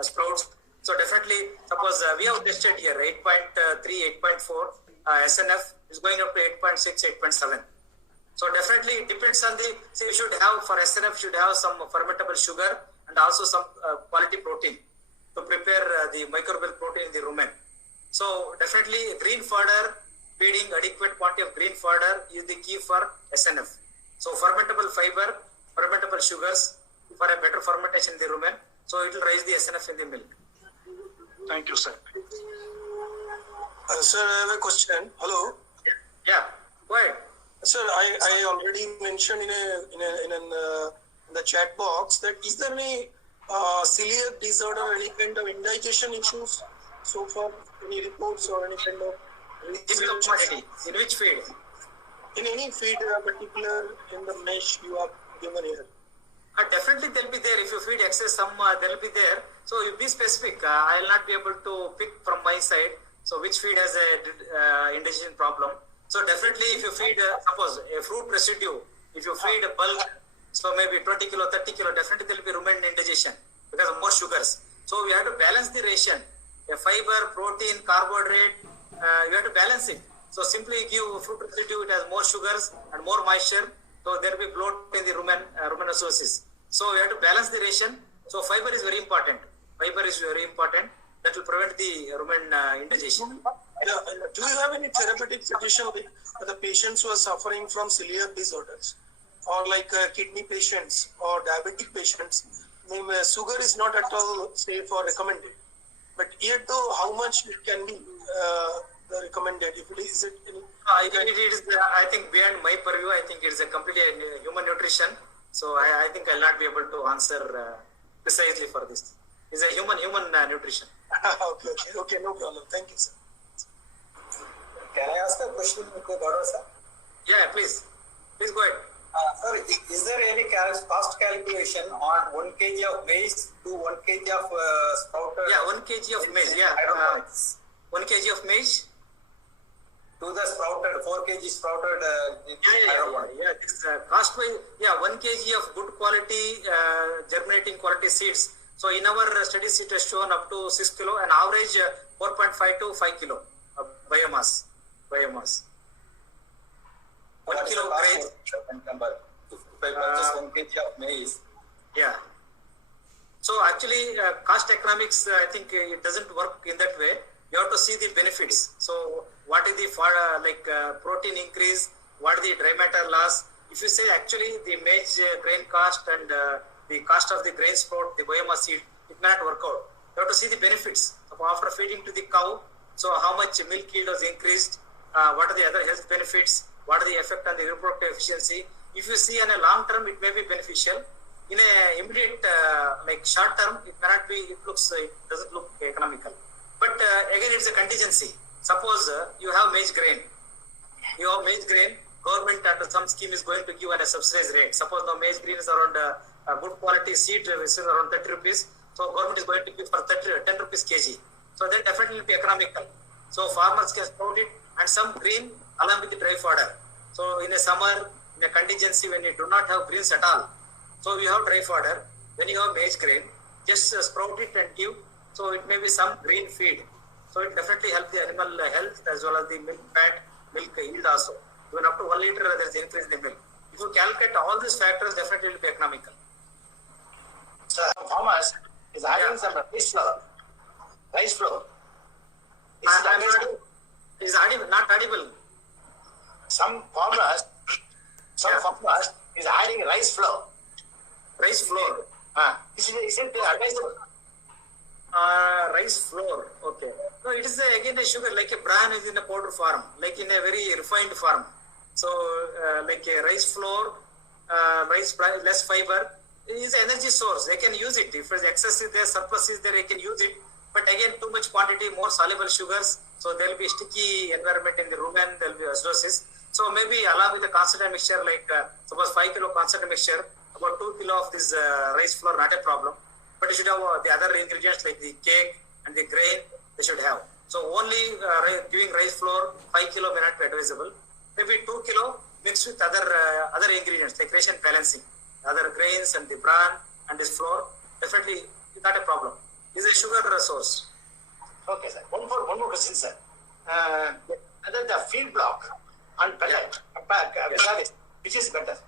sprouts. So definitely, suppose we have tested here 8.3, 8.4, SNF is going up to 8.6, 8.7. So definitely it depends on the, say you should have, for SNF should have some fermentable sugar and also some quality protein to prepare the microbial protein in the rumen. So definitely green fodder, feeding adequate quantity of green fodder is the key for SNF. So fermentable fiber, fermentable sugars for a better fermentation in the rumen. So it will raise the SNF in the milk. Thank you, sir. Sir, I have a question. Hello. Yeah, go ahead. Sir, I already mentioned in the chat box that is there any celiac disorder or any kind of indigestion issues so far? Any reports or any kind of Quantity. In which feed? in any feed particular in the mesh you have given here? Definitely they'll be there. If you feed excess, some they'll be there. So you be specific. I'll not be able to pick from my side. So which feed has a indigestion problem? So definitely if you feed, suppose a fruit residue, if you feed a bulk, so maybe 20 kilo, 30 kilo, definitely there will be rumen indigestion because of more sugars. So we have to balance the ration. A fiber, protein, carbohydrate, you have to balance it. So simply give fruit residue, it has more sugars and more moisture. So there will be bloat in the rumenososis. So we have to balance the ration. So fiber is very important. Fiber is very important. That will prevent the rumen indigestion. Yeah. Do you have any therapeutic suggestion with the patients who are suffering from celiac disorders or like kidney patients or diabetic patients? Sugar is not at all safe or recommended. But yet though, how much it can be recommended? If it is it any I think beyond my purview, I think it is a completely human nutrition. So I think I'll not be able to answer precisely for this. It's a human nutrition. okay, no problem. Thank you, sir. Can I ask a question, Mr. Gaurav, sir? Yeah, please go ahead. Sir, is there any cost calculation on 1 kg of maize to 1 kg of sprouted? Yeah, 1 kg of maize. Yeah, 1 kg of maize to the sprouted 4 kg sprouted. Yeah. This cost wise, 1 kg of good quality germinating quality seeds. So in our studies, it has shown up to 6 kilo, an average 4.5 to 5 kilo of biomass. 1 kilo grain. If I purchase 1 kg of maize. Yeah. So actually, cost economics, I think it doesn't work in that way. You have to see the benefits. So what is the protein increase? What is the dry matter loss? If you say actually the maize grain cost and the cost of the grain sprout, the biomass seed, it may not work out. You have to see the benefits of after feeding to the cow. So how much milk yield was increased? What are the other health benefits? What are the effect on the reproductive efficiency? If you see in a long term, it may be beneficial. In a immediate, short term, it may not be. It doesn't look economical. But again, it's a contingency. Suppose you have maize grain. Government under some scheme is going to give at a subsidized rate. Suppose the maize grain is around good quality seed, is around 30 rupees. So government is going to give for 10 rupees kg. So that definitely will be economical. So farmers can sprout it and some green along with the dry fodder. So in a summer, in a contingency when you do not have greens at all, so you have dry fodder. When you have maize grain, just sprout it and give. So it may be some green feed. So it definitely helps the animal health as well as the milk fat, milk yield also. Even up to 1 liter, there is increase in the milk. If you calculate all these factors, definitely will be economical. So farmers is having some rice flour. Is not audible. Some farmers is adding rice flour. Rice flour. Is it advisable? Rice flour. Okay. No, it is again a sugar, like a bran is in a powder form, like in a very refined form. So, like a rice flour, less fiber, is energy source. They can use it. If there's excess is there, surplus is there, they can use it. But again, too much quantity, more soluble sugars. So there will be sticky environment in the rumen, there will be acidosis. So maybe along with the concentrated mixture, like suppose 5 kilo concentrated mixture, about 2 kilo of this rice flour, not a problem. but you should have the other ingredients like the cake and the grain, they should have. So only giving rice flour 5 kilo may not be advisable. Maybe 2 kilo mixed with other ingredients like ration balancing, other grains and the bran and this flour, definitely not a problem. Is a sugar source. Okay, sir. One more question, sir. Whether the feed block and pellet, which is better?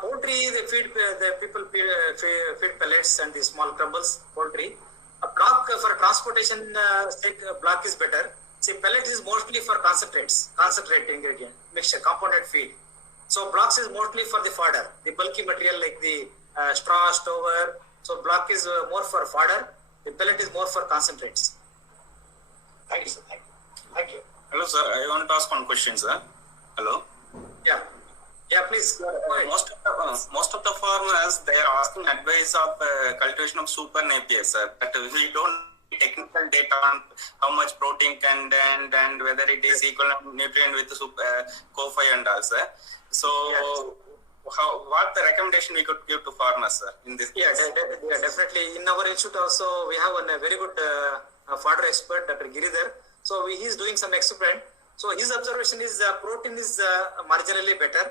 Poultry, they feed the people feed pellets and the small crumbles. Poultry, a block for transportation sake, block is better. See, pellet is mostly for concentrate ingredient mixture, compounded feed. So blocks is mostly for the fodder, the bulky material like the straw, stover. So block is more for fodder. The pellet is more for concentrates. Thank you, sir. Thank you. Hello, sir. I want to ask one question, sir. Hello. Yeah, please. Go ahead. Most of the farmers, they are asking advice of cultivation of super napier, sir. But we don't need technical data on how much protein content and whether it is equal nutrient with the co-fi and all, sir. So, what the recommendation we could give to farmers, sir, in this case? Definitely. In our institute also, we have a very good fodder expert, Dr. Giridhar. So he is doing some experiment. So his observation is protein is marginally better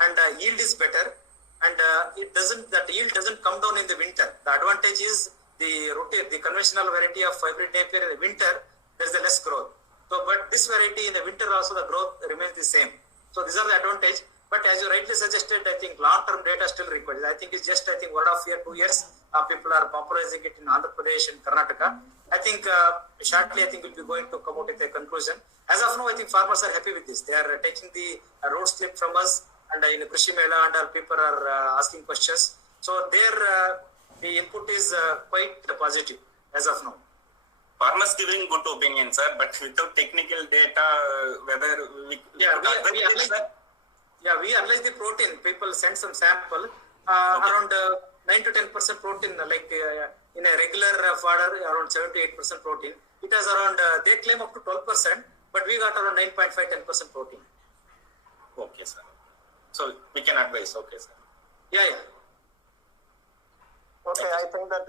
and yield is better, and that yield doesn't come down in the winter. The advantage is the conventional variety of hybrid napier in the winter, there's the less growth. So, but this variety in the winter also the growth remains the same. So these are the advantage. But as you rightly suggested, I think long-term data still required. I think it's just 1.5 years, 2 years. People are popularizing it in Andhra Pradesh and Karnataka. I think shortly, I think we'll be going to come out with a conclusion. As of now, I think farmers are happy with this. They are taking the road slip from us, and in Krishi Mela, and our people are asking questions. So there, the input is quite positive as of now. Farmers giving good opinion, sir, but without technical data, whether we we analyze the protein. People send some sample, around 9 to 10% protein, like in a regular fodder, around 7 to 8% protein. It has around, they claim up to 12%, but we got around 9.5-10% protein. Okay, sir. So we can advise, okay, sir. Yeah. Okay, I think that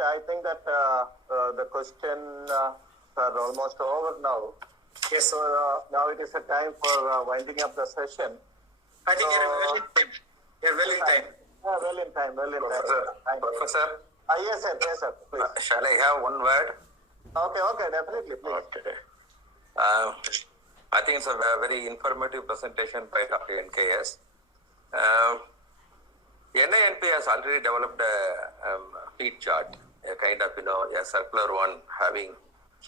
the questions are almost over now. Yes. So now it is a time for winding up the session. I think you're well in time. Yeah, well in time. Professor, Yes, sir, please. shall I have one word? Okay, definitely, please. Okay. I think it's a very informative presentation by Dr. NKS. NINP has already developed a feed chart, a kind of, a circular one having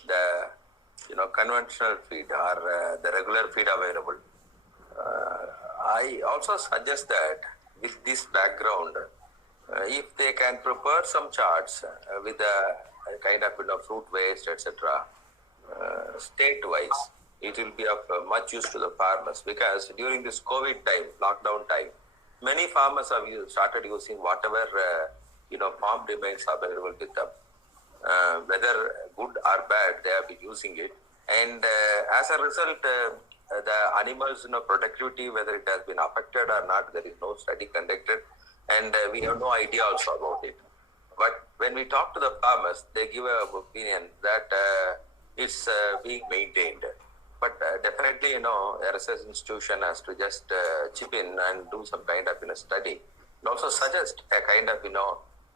the, conventional feed or the regular feed available. I also suggest that with this background, if they can prepare some charts with a kind of, fruit waste, etc., state-wise, it will be of much use to the farmers, because during this COVID time, lockdown time, many farmers have started using whatever farm remains available with them. Whether good or bad, they have been using it, and as a result, the animals' productivity, whether it has been affected or not, there is no study conducted, and we have no idea also about it. But when we talk to the farmers, they give an opinion that it's being maintained. But definitely, a research institution has to just chip in and do some kind of study. And also suggest a kind of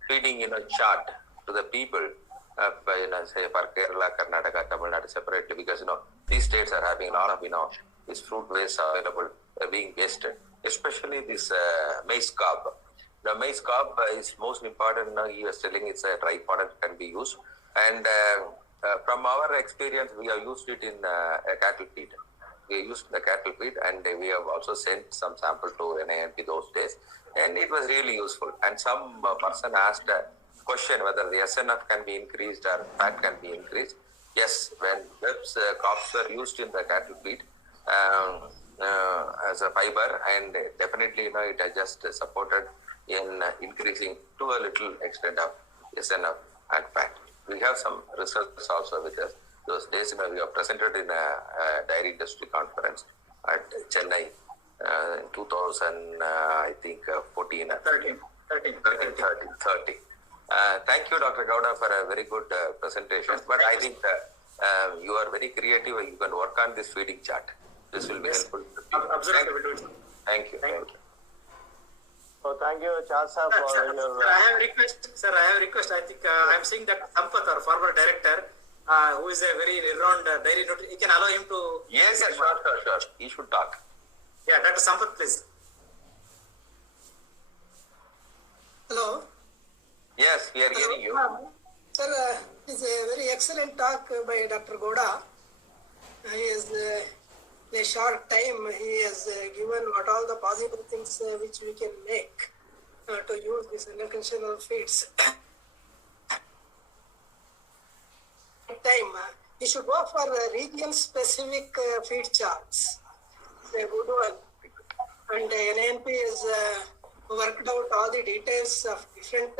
feeding chart to the people, say for Kerala, Karnataka, Tamil Nadu separately, because these states are having a lot of this fruit waste available being wasted, especially this maize cob. The maize cob is most important. He was telling it's a dry product, can be used, and from our experience, we have used it in a cattle feed. We used the cattle feed, and we have also sent some sample to NINP those days, and it was really useful. And some person asked a question whether the SNF can be increased or fat can be increased. Yes, when webs crops were used in the cattle feed as a fiber, and definitely it has just supported in increasing to a little extent of SNF and fat. We have some results also with us. Those days, we have presented in a dairy industry conference at Chennai in 2000, I think, 13. Thank you, Dr. Gowda, for a very good presentation. But I think you are very creative. You can work on this feeding chart. This will be helpful. Absolutely, we'll do it. Thank you. Thank you. So thank you, Charles, for Sir, your. I have a request. Sir, I have a request. I think I'm seeing that Sampath, our former director, who is a very renowned dairy nutrition, you can allow him to. Yes, yes, sure. He should talk. Yeah, Dr. Sampath, please. Hello. Yes, we are hearing you. Sir, it's a very excellent talk by Dr. Gowda. He is, in a short time, he has given what all the possible things which we can make to use these unconventional feeds. Time, he should go for region-specific feed charts. A good one. And NNP is worked out all the details of different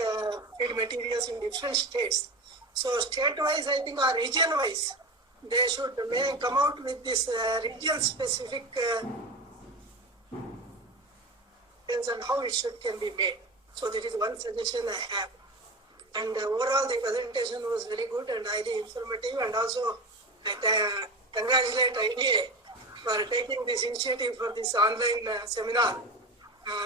feed materials in different states. So state-wise, I think, or region-wise, they may come out with this region-specific and how it can be made. So that is one suggestion I have. And overall, the presentation was very good and highly informative. And also, I congratulate IDA for taking this initiative for this online seminar.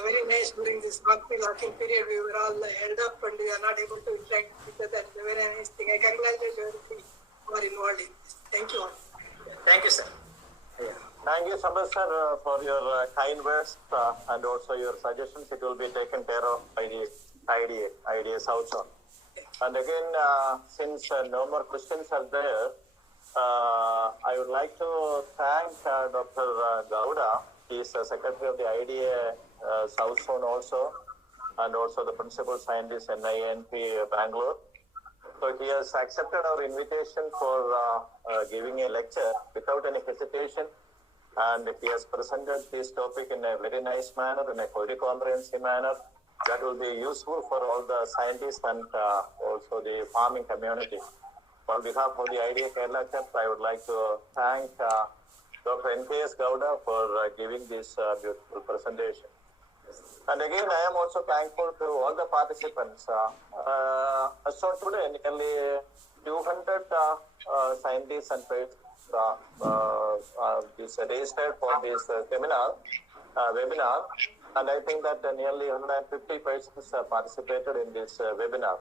Very nice during this locking period. We were all held up and we are not able to interact with each other. That's a very nice thing. I congratulate everybody who are involved in this. Thank you all. Thank you, sir. Thank you, Sampath, sir, for your kind words and also your suggestions. It will be taken care of by the IDA South Zone. And again, since no more questions are there, I would like to thank Dr. Gowda. He is the Secretary of the IDA South Zone also, and also the Principal Scientist NINP Bangalore. So he has accepted our invitation for giving a lecture without any hesitation, and he has presented this topic in a very nice manner, in a very comprehensive manner that will be useful for all the scientists and also the farming community. On behalf of the IDA Kerala chapter, I would like to thank Dr. N.K.S. Gowda for giving this beautiful presentation. And again, I am also thankful to all the participants. So today, nearly 200 scientists and registered for this webinar. And I think that nearly 150 persons participated in this webinar.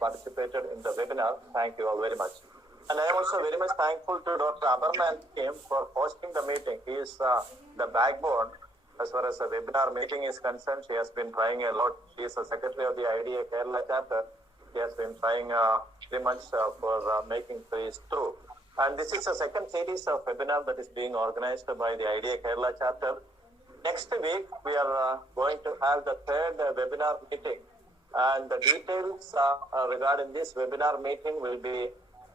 Participated in the webinar. Thank you all very much. And I am also very much thankful to Dr. Abarman team for hosting the meeting. He is the backbone as far as the webinar meeting is concerned. She has been trying a lot. She is the Secretary of the IDA Kerala chapter. She has been trying very much for making this through. And this is the second series of webinar that is being organized by the IDA Kerala chapter. Next week, we are going to have the third webinar meeting. And the details regarding this webinar meeting will be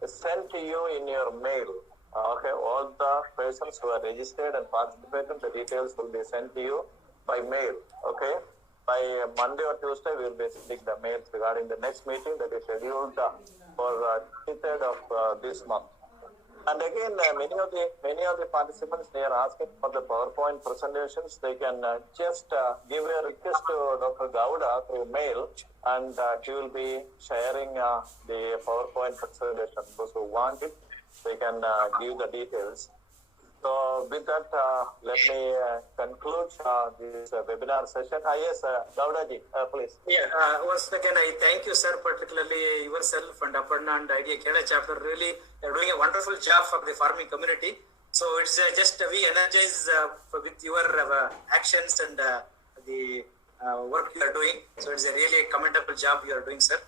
sent to you in your mail. Okay, all the persons who are registered and participated, the details will be sent to you by mail. Okay, by Monday or Tuesday, we will be sending the mails regarding the next meeting that is scheduled for 23rd of this month. And again, many of the participants, they are asking for the PowerPoint presentations. They can just give a request to Dr. Gowda through mail, and he will be sharing the PowerPoint presentation. Those who want it, they can give the details. So with that, let me conclude this webinar session. Yes, Gowda ji, please. Yeah, once again, I thank you, sir, particularly yourself and Aparna and IDA Kerala chapter. Really, you're doing a wonderful job for the farming community. So it's just we energize with your actions and the work you are doing. So it's a really commendable job you are doing, sir.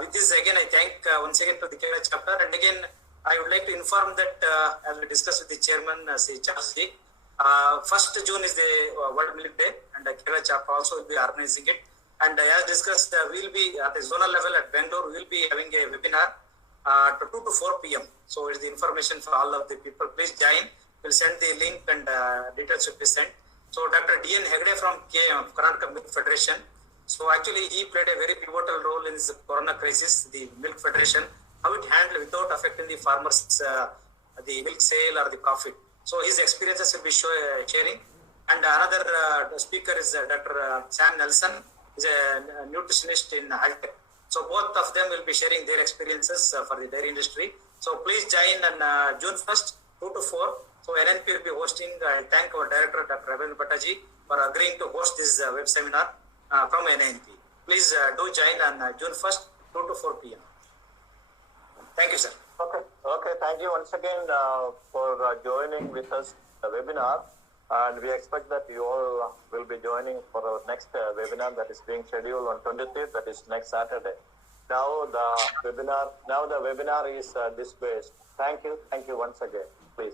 With this, again, I thank once again to the Kerala chapter. And again, I would like to inform that as we discussed with the chairman, Charles G, 1st June is the World Milk Day, and the Kerala chapter also will be organizing it. And as discussed, we will be at the zonal level at Bangalore, we will be having a webinar to 2 to 4 p.m. So it's the information for all of the people. Please join. We'll send the link and details will be sent. So Dr. D.N. Hegde from Karnataka Milk Federation. So actually he played a very pivotal role in this Corona crisis, the Milk Federation, how it handled without affecting the farmers, the milk sale or the profit. So his experiences will be sharing. And another speaker is Dr. Sam Nelson, is a nutritionist in Hydroponic. So both of them will be sharing their experiences for the dairy industry. So please join on June 1st, 2 to 4. So NNP will be hosting. I thank our director, Dr. Ravindra Bhattaji, for agreeing to host this web seminar from NNP. Please do join on June 1st, 2 to 4 p.m. Thank you, sir. Okay. Thank you once again for joining with us the webinar. And we expect that you all will be joining for our next webinar that is being scheduled on 23rd, that is next Saturday. Now the webinar is dispatched. Thank you once again, please.